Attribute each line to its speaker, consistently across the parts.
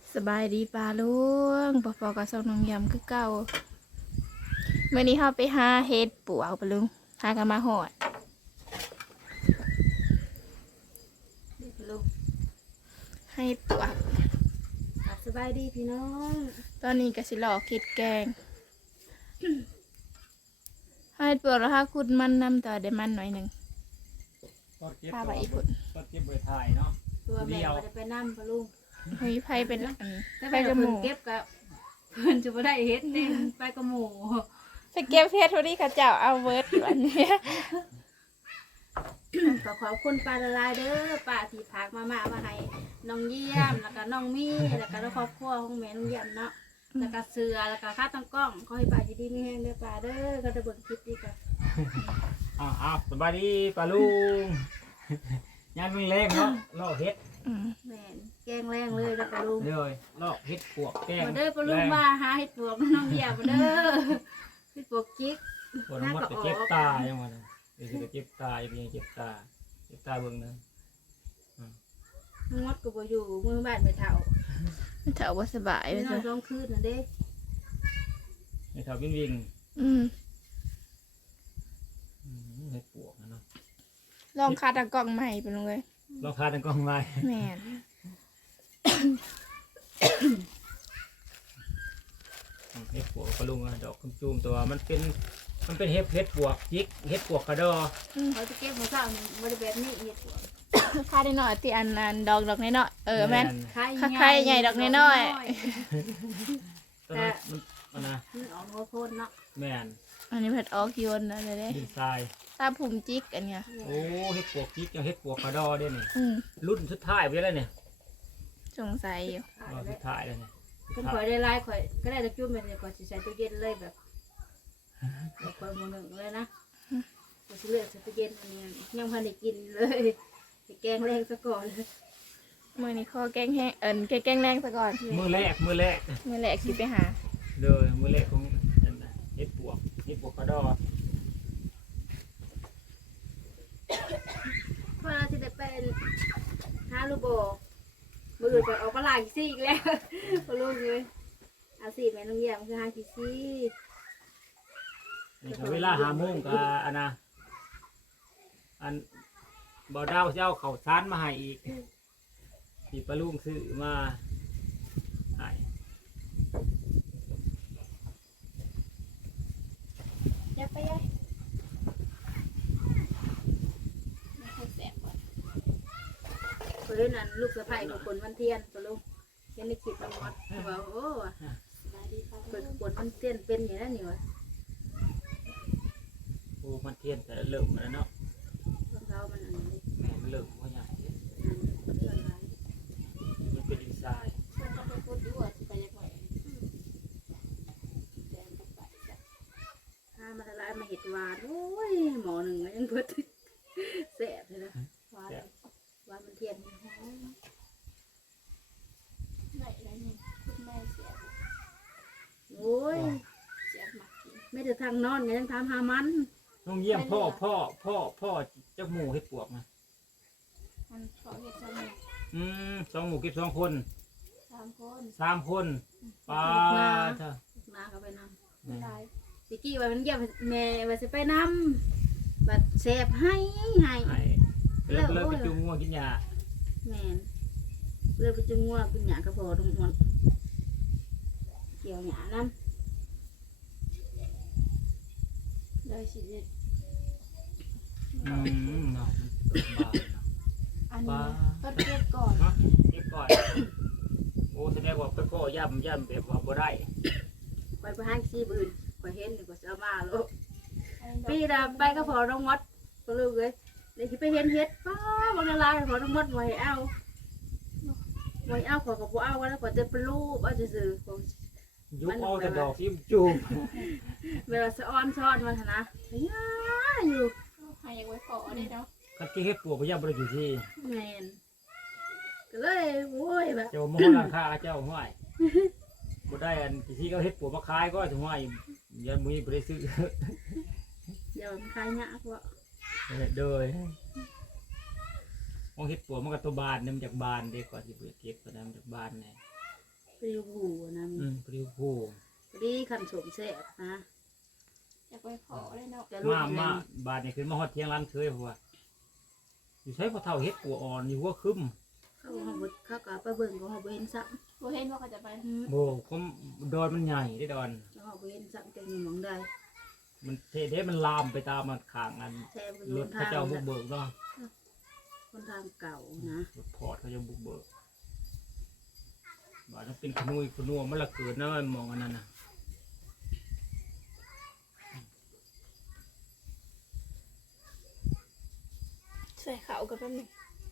Speaker 1: สบายดีป่าลุงปอกับซองน้องยำคือเก่าเมื่อนี้เขาไปหาเฮ็ดปวกปะลุงหากันมาหอด
Speaker 2: ลูก
Speaker 1: ให้ปวก
Speaker 2: สบายดีพี่น้อง
Speaker 1: ตอนนี้ก็สิหลอกเฮ็ดแกงให้ปวกแล้วถ้าคุณมันนำต่อได้มันหน่อยหนึ่งพาไปอีกคน
Speaker 3: ก็เก็บไว้ถ่ายเนาะ
Speaker 2: ตัวแม่ก็จะไปนั่งปะลุง
Speaker 1: เฮ้ยไพ่เป็นอัน
Speaker 2: แต่
Speaker 1: ไพ่
Speaker 2: ไป
Speaker 1: กระห
Speaker 2: เพิ่
Speaker 1: มู
Speaker 2: นเก็บกับเพิ่นจะไม่ได้เฮ็ดนี่ไปกับหมู
Speaker 1: ไปเก็บเพชรทุกที่เขาเจ้าเอาเวิร์ดวันนี้
Speaker 2: ก็ขอบคุณป้าละลายเด้อป้าที่พากมาให้น้องเยี่ยมแล้วก็น้องมี่แล้วก็ครอบครัวของแม่น้องเยี่ยมเนาะแล้วก็เสือแล้วก็ข้าตั้งกล้องขอให้ป้าดีๆมีแห้งเด้อป้าเด้อก็จะเบิ่งคลิปดีกัน
Speaker 3: อ้าวสบายดีป้าลุงงานมึงเล่งเนาะลอกเฮ็ด
Speaker 2: แม่นแกงแรงเลยแล้วปะลุง
Speaker 3: เลยลอกเฮ็ดปวกแกง
Speaker 2: มาเด้อปะลุงมาหาเฮ็ดปวกน้องเยี่ยมมาเด้อเฮ็ดปวกจิก
Speaker 3: ปวดมดไปเจ็บตายังไงเดี๋ยวจะเจ็บตายังเจ็บตาเบิ่งนะ
Speaker 2: น้องมดก็บ่อยู่มือบ้านไปเฒ่า
Speaker 1: มันเถาว่าสบาย
Speaker 2: ไป
Speaker 1: เลย
Speaker 2: นอ
Speaker 1: จ้ะ
Speaker 2: นร้องคืนน่ะเด้
Speaker 3: ในแถววิ่งเฮ็ดปวกนะเนาะ
Speaker 1: ลองคาตากล่องใหม่ไปลงเลย
Speaker 3: ลองคาดังกล้องไว้
Speaker 1: แม่น
Speaker 3: เฮ็ดปวกป้าลุงดอกคุมจูมตัวมันเป็นเฮ็ดปวกจิกเฮ็ดปวกกระดอ
Speaker 2: เขาจะเก็บหัวเฒ่านี่บ่ได้แบบนี้เฮ็ดปวก
Speaker 1: คาได้หน่อยที่อันดอกน้อยๆแม่น
Speaker 2: ไข่
Speaker 1: ไข่ใหญ่ดอกน้อย
Speaker 3: ตอนนั้นมันนะ
Speaker 2: มันออกหัวโพนเนาะ
Speaker 3: แม่น
Speaker 1: อันนี้เผ็ดออกโยนอะไรเด้
Speaker 3: ดินทราย
Speaker 1: ตาผุ่มจิกอันเนี้ย
Speaker 3: โอ้เฮ็ดปวกจิกยังเฮ็ดปวกกระดอเด้นี่
Speaker 1: อืม
Speaker 3: รุ่นสุดท้ายไปแล้วเนี่ย
Speaker 1: สงสัยอยู่
Speaker 3: สุดท้ายแล้วเนี่ย
Speaker 2: เพิ่นข่อยได้หลายข่อยก็ได้ตะจุ่มแบบนี้ข่อยสิใส่ตู้เย็นเลยแบบข่อยมื้อหนึงเลยนะข่อยสิเลือกใส่ตู้เย็นอันนี้ยังพันได้กินเลยไปแกงแรงซะก่อน
Speaker 1: มื้อนี้ขอแกงแห้งแกงแรงซะก่อน
Speaker 3: มือแรก
Speaker 1: มื้อแรกสิไปหา
Speaker 3: เลยมือแรกของนั่นน่ะเฮ็ดปวกกระดอ
Speaker 2: เพราะเราสิได้เป็นหาลูกโบมืออื่นก็ออกปลาไหลซี่อีกแล้วพอลูกเลยเอาสิแม่น้องเยี่ยมคือหาขี้ซี่
Speaker 3: นี่ก็เวลา5 โมงก็อันน่ะอันบ่ดาวสิเอาข้าวสารมาให้อีกที่ป้าลุงซื้อมาให้
Speaker 1: อย่าไปยายไม่ค่อยแซ่บก่อน
Speaker 2: เพื่อนนั่นลูกสะใภ้ของคนวันเทียนพอลูกเห็นในคลิปน้องมดว่าโอ้เปิดคนวันเทียนเป็นอย่างนั้นนี่วะ
Speaker 3: โอ้มันเทียนแต่เริ่มแล้วเนาะ
Speaker 2: พวกเรามันอันนี้
Speaker 3: แม่มันเริ่มบ่ใหญ่มันเป็นดินทราย
Speaker 2: ถ้ามาละลายมาเห็ดหวานโอ้ยหมอหนึ่งยังเพิ่นแสบเลยนะหวานหวานมันเทียนหอม
Speaker 1: ไหนอะไรนี่คุณแม่เสีย
Speaker 2: โอ้ย
Speaker 1: เสียหมักกิน
Speaker 2: ไม่ได้ทางนอนไงยังทำหามัน
Speaker 3: น้องเยี่ยมพ่อเจ้าหมูเฮ็ดปวกนะ
Speaker 1: มันขอเห็ดจังเลย
Speaker 3: 2 หมูเก็บ2 คน
Speaker 1: 3 คน
Speaker 3: 3 คนปลาเถอะ
Speaker 2: นาก็ไปน
Speaker 1: ไม่ได้
Speaker 2: ำตะกี้ว่ามันเยี่ยมแม่ว่าจะไปนำบัดแสบให้
Speaker 3: ให้เลิกไปจุงงัวกินยา
Speaker 2: แม่นเลือกไปจึงงัวกินหยากระพอตรงมันเกี่ยวหยาน้
Speaker 1: เลยสิเด็ด
Speaker 3: เนาะบาท
Speaker 1: อันนี้ต้นเก็บก่อน
Speaker 3: เนาะเก็บก่อนโอ้แสดงว่าไปก็ย่ำแบบว่าบ่ได้
Speaker 2: ำไปห้างซีบอื่นไปเห็นนี่ก็จะเอามาลูก
Speaker 1: อันนี้ดอก
Speaker 2: ปีละไปก็พอน้องมดก็ลูกเลยเดี๋ยวที่ไปเห็นเห็ดป้าบางลายพอน้องมดไว้เอาขอกับบัวเอาไว้แล้วก็จะเป็นรูปเอาจะซื้อของ
Speaker 3: ยุบเอาแต่ดอกที่จูม
Speaker 2: เวลาสะอ้อนซ้อนมันนะย่าอยู่
Speaker 1: ให้ยังไว้ขอได้เนาะ
Speaker 3: คันที่เฮ็ดปวกบ่ย่ำบ่ได้อยู่ที่
Speaker 2: แมนก็เลยโว้ยแบบ
Speaker 3: เจ้าโมโหราคาเจ้าห้วยบ่ได้อันที่เขาเฮ็ดปวกมาขายก็ถึงห้วยยันมื้อบ่ได้ซื้อ
Speaker 2: เดี๋ยวมันคลายยากวะ
Speaker 3: โดยมองเฮ็ดปวกมันก็ตัวบานเนี่ยมันจากบานเด้ก่อนสิไปเก็บตัวนั้นมันจากบานแน่
Speaker 2: ปลิวหูนะ
Speaker 3: ปลิวผู้
Speaker 2: ปลีขันสมแสบนะ
Speaker 1: อยากไปขอเลยเนาะ
Speaker 2: จะลูก
Speaker 3: มาบาดนี่ขึ้นมาฮอดเที่ยงร้านเคยเพราะว่าอยู่ใช้พอเท่าเฮ็ดปัวอ่อนอยู่หัวคึม
Speaker 2: เขาเขาก็ไปเบิ่งเขาบ่เห็นซ้ำ
Speaker 1: บ่เห็นว่าเขาจะไป
Speaker 3: โบก็ดอนมันใหญ่ได้ดอน
Speaker 2: เขาบ่เห็นซ้ำแต่ยังมองได้
Speaker 3: มันเทเดมันลามไปตามมันข้างอัน
Speaker 2: แช่บน
Speaker 3: ร
Speaker 2: ร
Speaker 3: ถ
Speaker 2: ถ
Speaker 3: พระ
Speaker 2: ทาง
Speaker 3: เจ้าบุกเบิกเนาะ
Speaker 2: คนทางเก่านะ
Speaker 3: รถพอร์ตเขาจะบุกเบิกบาดนั้นเป็นขนุยขนัวมันละเกิดนะมันมองอันนั้นน่ะ
Speaker 1: ใส่เขากับแป๊บนึง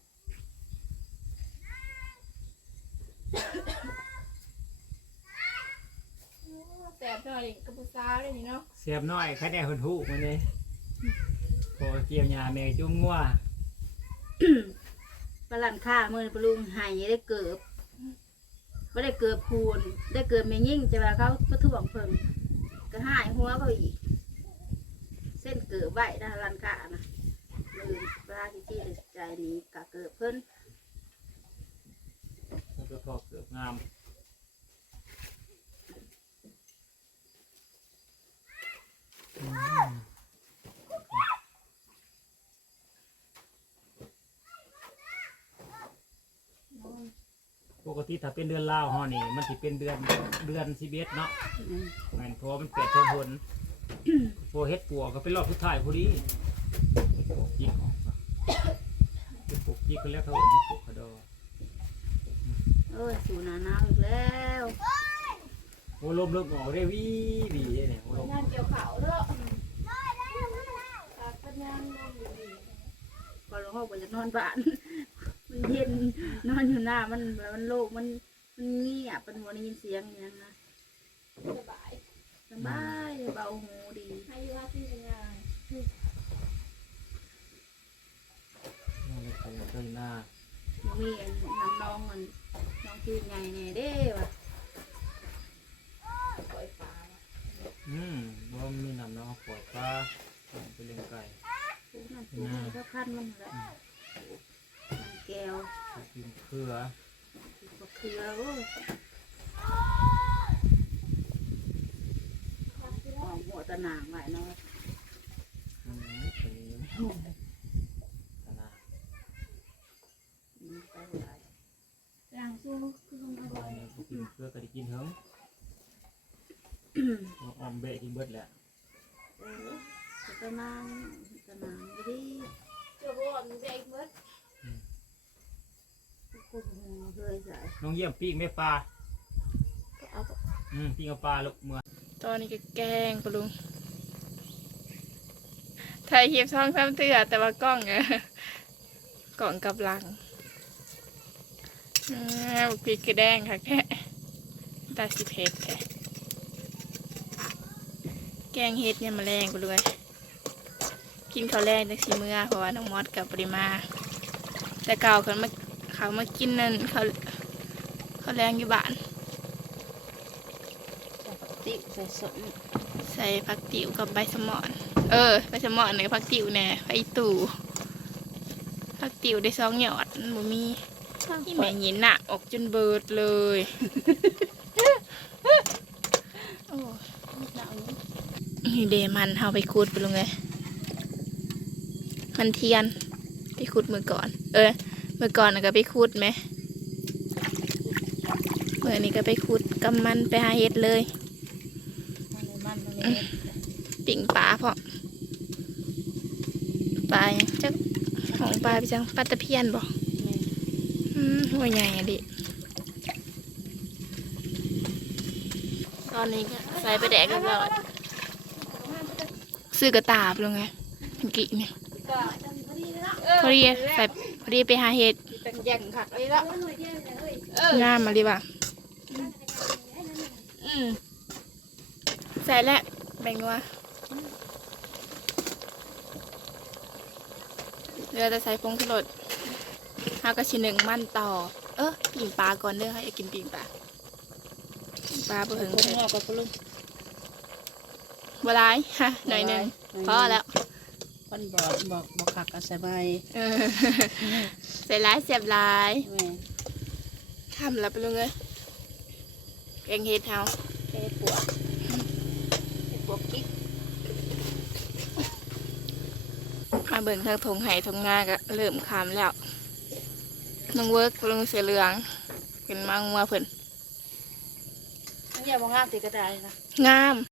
Speaker 1: แสบหน่อยกับผู้สาวเลยนี่เนาะ
Speaker 3: เสียบน้อยแค่ได้คนหูมันเลยพอเกี่ยวยาแม่จุ้มงัว
Speaker 2: ปลันค่ามือปลุงหายได้เกิบไม่ได้เกิบพูนได้เกิบไม่ยิ่งจะว่าเขาประท้วงเพิ่งก็หายหัวเขาอีก เส้นเกิบไหวนะลันค่านะมือปลาที่ที่ใจนี้กะเกิบเพิ่น
Speaker 3: มันก็พอเกือบงามปกติถ้าเป็นเดือนลาวฮอนี่มันสิเป็นเดือน11เนาะแม่นเพราะมัน8 ชั่วโมงพอเฮ็ดปัวก็เป็นรอบสุดท้ายพอดีปลูกยิกออกปลูกยิกก็แล้วเขาเอิ้นว่าปลูกกระดอ
Speaker 2: เอ้ยสู่หนาหนาวอีกแล้ว
Speaker 3: โอ้ลมเลิกออกได้วีเนี่ยโอ้ลม
Speaker 1: งานเกี่ยวเขาเนาะปัญญางงอยู่ดี
Speaker 2: ก่อนหลวงพ่อบอกจะนอนบ้าน มันเย็นนอนอยู่หน้ามันแล้วมันโล่งมันเงียบเป็นหัวได้ยินเสียงอย่างนะ
Speaker 1: สบาย
Speaker 2: สบายเบาหูดี
Speaker 1: ให้อยู่ว่าที่เป็นงาน
Speaker 3: นั่นเลยไปเจอหน้า
Speaker 2: มีน้ำน้องมันน้องที่ไงเนี่ยเด้ว่ะ
Speaker 1: ปล่อยปลา
Speaker 3: บ่มีน้ำน้องปล่อยปลาไปเลี้ยงไก่
Speaker 2: ปูนั่นปูนี่ก็ขั้นมันแหละมันแก้ว
Speaker 3: กินเกลือ
Speaker 2: มะเขือโอ้ยหอมหัวตะนางไว้เนาะ
Speaker 3: ตัวนี้ตนา
Speaker 2: ไปหลาย
Speaker 1: ร่างสู้คือคงอร่อย
Speaker 3: กินเกลือก็ได้กินเถิงออมเบะกินเบิดแหละ
Speaker 2: ตะนางดี
Speaker 1: เจ้าบ่มันจะอีกเบิด
Speaker 2: คุณหูเคยใส่
Speaker 3: น้องเยี่ยมปีกแม่ปลา
Speaker 1: เอา
Speaker 3: ปีกเอาปลาลูกเมื่อ
Speaker 1: ตอนนี้ก็แกงปะลุงถ่ายคลิปช่องซ้ำเตือแต่ว่ากล้องกล้องกับหลังปีกกระแดงค่ะแค่ตาสิเพชรแค่แกงเฮ็ดเนี่ยมาแรงไปเลยกินข้าวแรงจากสีเมื่อเพราะว่าน้องมอดกับปริมาแต่เก่าเขามากินนั่นเขาแรงอยู่บ้าน
Speaker 2: ติใส่สม
Speaker 1: ใส่ผักติ๋วกับใบสมอนใบสมอนเนี่ยผักติ๋วเนี่ยไอตู่ผักติ๋วได้2 หยอดมันบ่มีนี่แม่หยินหนักออกจนเบิดเลยโอ้นี่เดมันเอาไปคูดไปลงเลยมันเทียนไปคูดมือก่อนมือก่อนก็ไปคูดไหมมือนี้ก็ไปคูดกำมันไปหาเห็ดเลยปิ่งปลาเพาะปลาจักของปลาไปจังปลาตะเพียนบอกหัวใหญ่อะดิตอนนี้ก็ใส่ไปแดกกันแล้วซื้อกระตาบลงไงทังกี้เนี่ยพอดีใส่พอดีไปหาเห็ด
Speaker 2: เป็นแย่งขัดไว้แล้ว
Speaker 1: งามมาดิบ่ะใส่แล้วแบ่งว่าเรือจะใส่พงชูรสเอากระชิหนึ่งมันต่อปิ่งปลาก่อนเด้อค่ะอยากกินปิ่งปลาปลาเบิ่ง
Speaker 2: ผมงอกกับปลุง
Speaker 1: บัวลายฮะหน่อยหนึ่งพอแล้ว
Speaker 2: คนบอกขักกันสบาย
Speaker 1: ใส่ร้ายเสียบร้าย
Speaker 2: แม่
Speaker 1: ทำแล้วไปลุงเลยแกงเฮ็ดเฮา
Speaker 2: เฮ็ดปวกกิ๊ก
Speaker 1: มาเบิ่งทางทงไห้ทงนาก็เริ่มคำแล้วน้องเวิร์กลงเสือเหลืองเป็นมังมาเพิ่น
Speaker 2: อันนี้บ่งามติกระดาษนะ
Speaker 1: งาม